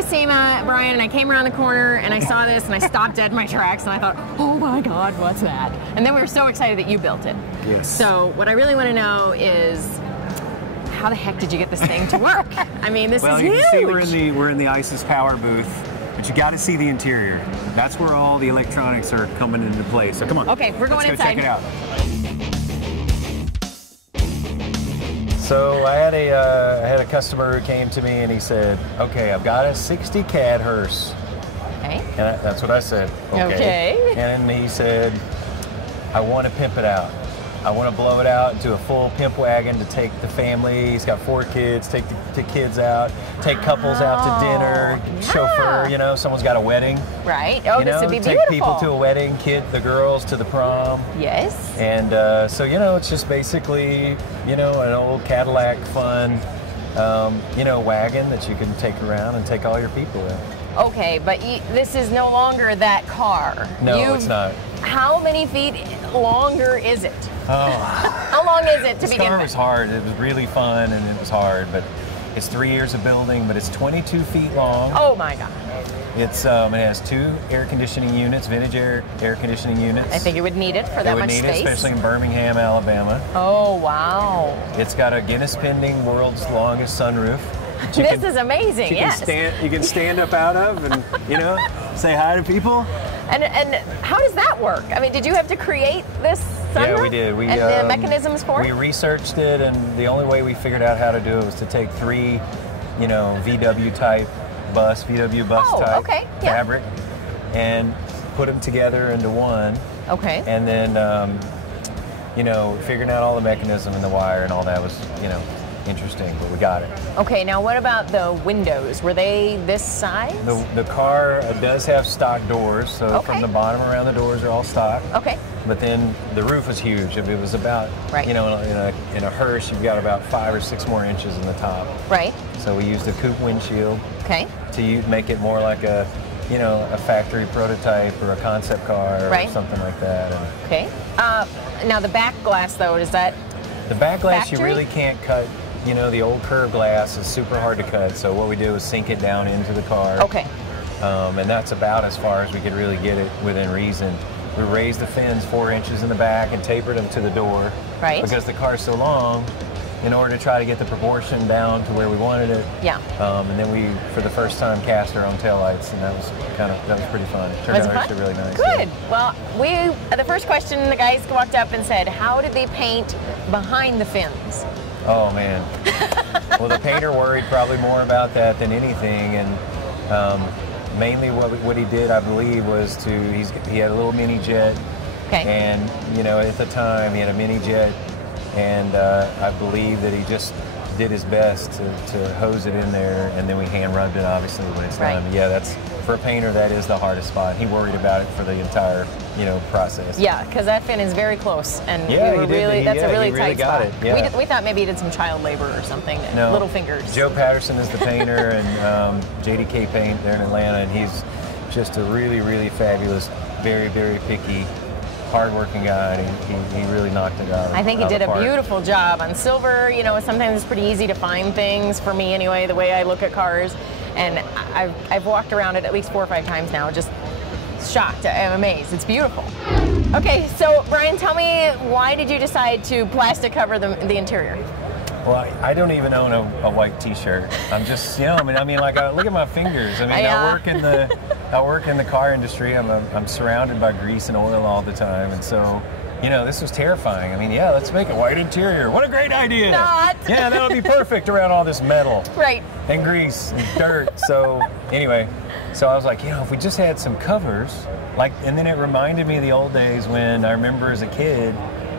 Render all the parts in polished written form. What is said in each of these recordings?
to Sema, Brian, and I came around the corner and I saw this and I stopped dead in my tracks and I thought, oh my God, what's that? And then we were so excited that you built it. Yes. So what I really want to know is, how the heck did you get this thing to work? I mean, this is huge. Well, you can see we're in the ISIS power booth, but you got to see the interior. That's where all the electronics are coming into play. So come on. Okay, we're going inside. Let's go check it out. So I had a customer who came to me and he said, "Okay, I've got a '60 Cad hearse." Okay. And that's what I said. Okay. And he said, "I want to pimp it out. I want to blow it out into a full pimp wagon to take the family. He's got 4 kids, take the kids out, take couples out to dinner, chauffeur, you know, someone's got a wedding. Right. Oh, this would be beautiful. Take people to a wedding, the girls to the prom. Yes. And so, you know, it's just basically, you know, an old Cadillac fun, you know, wagon that you can take around and take all your people in. Okay, but this is no longer that car. No, it's not. How many feet longer is it? Oh. How long is it to begin with? This car was hard. It was really fun and it was hard, but it's 3 years of building, but it's 22 feet long. Oh my God. It's it has 2 air conditioning units, vintage air conditioning units. I think it would need it for that much space. It would need it, especially in Birmingham, Alabama. Oh, wow. It's got a Guinness pending world's longest sunroof. This is amazing, yes. You can stand up out of and, you know, say hi to people. And how does that work? I mean, did you have to create this sunroof? Yeah, we did. And the mechanisms for it? We researched it, and the only way we figured out how to do it was to take 3, you know, VW type bus type fabric, and put them together into one. Okay. And then, you know, figuring out all the mechanism and the wire and all that was, you know, interesting, but we got it. Okay, now what about the windows? Were they this size? The car does have stock doors, so from the bottom around the doors are all stock. Okay. But then the roof was huge. It was about, you know, in a hearse, you've got about 5 or 6 more inches in the top. Right. So we used a coupe windshield. Okay. To make it more like a, you know, a factory prototype or a concept car or something like that. And okay. Now the back glass though, is that the back glass factory? You really can't cut. You know, the old curved glass is super hard to cut, so what we do is sink it down into the car. Okay. And that's about as far as we could really get it within reason. We raised the fins 4 inches in the back and tapered them to the door. Right. Because the car's so long, in order to try to get the proportion down to where we wanted it. Yeah. And then we, for the first time, cast our own taillights, and that was pretty fun. It turned out actually really nice. Good. Yeah. Well, the first question, the guys walked up and said, how did they paint behind the fins? Oh man. Well, the painter worried probably more about that than anything, and mainly what he did, I believe, was he had a little mini jet, and you know, at the time he had a mini jet, and I believe that he just did his best to hose it in there, and then we hand rubbed it obviously when it's done. Yeah, that's, for a painter, that is the hardest spot. He worried about it for the entire, you know, process. Yeah, because that fin is very close, and yeah, that's a really tight spot. Yeah. We thought maybe he did some child labor or something. No. Little fingers. Joe Patterson is the painter, and JDK Paint there in Atlanta, and he's just a really, really fabulous, very, very picky, hard-working guy, and he really knocked it out. I think he did a beautiful job on silver. You know, sometimes it's pretty easy to find things, for me anyway, the way I look at cars. And I've walked around it at least 4 or 5 times now, just shocked. I'm amazed. It's beautiful. Okay, so Brian, tell me, why did you decide to plastic cover the interior? Well, I don't even own a white T-shirt. I'm just, you know, I mean, like, look at my fingers. I mean, I work in the car industry. I'm surrounded by grease and oil all the time, and so, you know, this was terrifying. I mean, yeah, let's make a white interior. What a great idea! Not. Yeah, that'll be perfect around all this metal. Right. And grease and dirt. So anyway, so I was like, you know, if we just had some covers, like, and then it reminded me of the old days when I remember as a kid.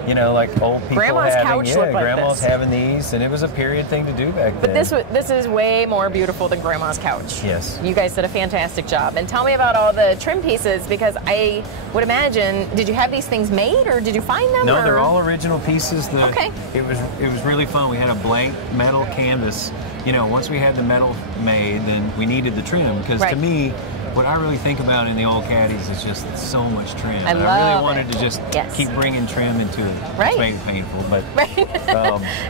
You know, like old people grandma's having these, and it was a period thing to do back then. But this is way more beautiful than grandma's couch. Yes. You guys did a fantastic job. And tell me about all the trim pieces, because I would imagine, did you have these things made, or did you find them? No, they're all original pieces. Okay. It was really fun. We had a blank metal canvas. You know, once we had the metal made, then we needed the trim, because to me, what I really think about in the old Caddies is just so much trim. I really wanted to just keep bringing trim into it. Right. It's made it painful, but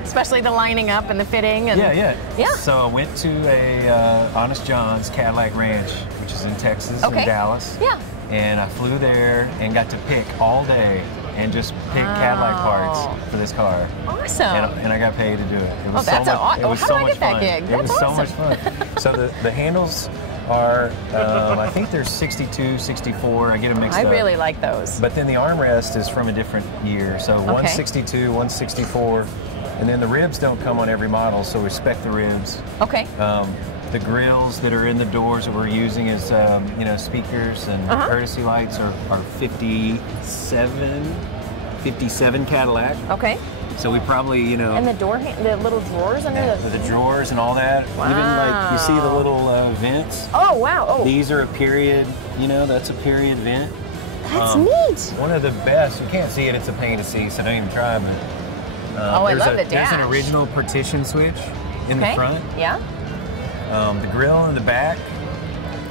especially the lining up and the fitting. And yeah. So I went to a Honest John's Cadillac Ranch, which is in Texas, in Dallas. Yeah. And I flew there and got to pick all day and just pick Cadillac parts for this car. Awesome. And I got paid to do it. It was that's so much, how did I get that gig? It was so much fun. So the handles are, I think they're 62, 64. I get them mixed up. I really like those. But then the armrest is from a different year. So 162, 164. And then the ribs don't come on every model, so respect the ribs. Okay. The grills that are in the doors that we're using as speakers and courtesy lights are 57 Cadillac. Okay. So we probably, And the the little drawers under the drawers and all that. Wow. Even like you see the little vents. Oh wow! Oh. These are a period. That's a period vent. That's neat. One of the best. You can't see it. It's a pain to see, so don't even try. But I love the dash. There's an original partition switch in the front. Yeah. The grill in the back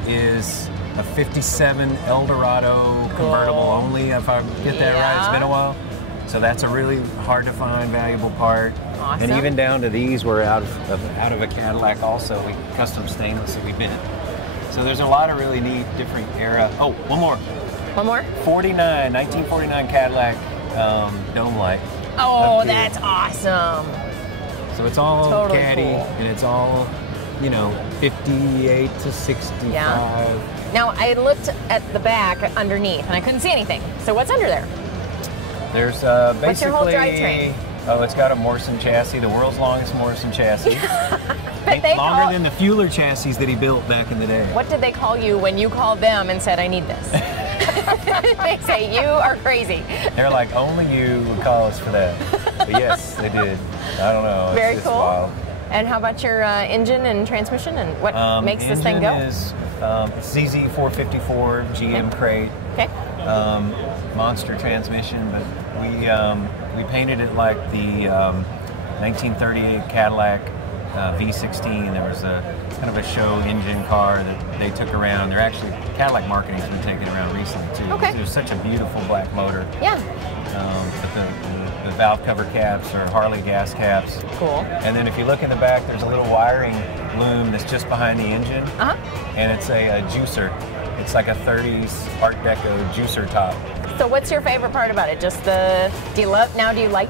is a 57 Eldorado convertible only, if I get that right. It's been a while. So that's a really hard to find, valuable part. Awesome. And even down to these were out of a Cadillac also. We custom stainless that we bent. So there's a lot of really neat different era. Oh, one more. One more? 1949 Cadillac dome light. Oh, that's awesome. So it's all totally Caddy, and it's all 58 to 65. Yeah. Now, I looked at the back underneath, and I couldn't see anything. So what's under there? There's basically... What's your whole drivetrain? Oh, it's got a Morrison chassis, the world's longest Morrison chassis. Longer than the Fueler chassis that he built back in the day. What did they call you when you called them and said, I need this? They say, you are crazy. They're like, only you would call us for that. But yes, they did. I don't know. Very it's cool. Wild. And how about your engine and transmission and what makes this thing go? Is ZZ454 GM crate. Okay. Monster transmission, but we painted it like the 1938 Cadillac V16. There was a kind of a show engine car that they took around. They're actually, Cadillac marketing's been taken around recently too. Okay. It was such a beautiful black motor. Yeah. But the valve cover caps are Harley gas caps. Cool. And then if you look in the back, there's a little wiring loom that's just behind the engine. And it's a juicer. It's like a 30s Art Deco juicer top. So what's your favorite part about it? Just do you like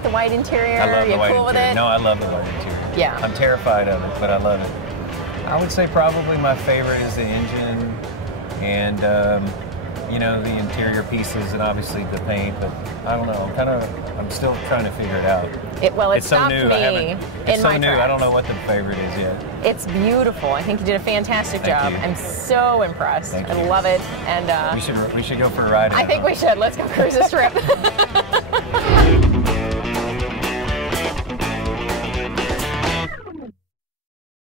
the white interior? I love the white cool interior. With it? No, I love the white interior. Yeah. I'm terrified of it, but I love it. I would say probably my favorite is the engine and, the interior pieces and obviously the paint, but I don't know. I'm still trying to figure it out. It's so stopped new. me It's so new. I don't know what the favorite is yet. It's beautiful. I think you did a fantastic job. You. I'm so impressed. Thank you. I love it. And we should go for a ride. I think we should. Let's go cruise this trip.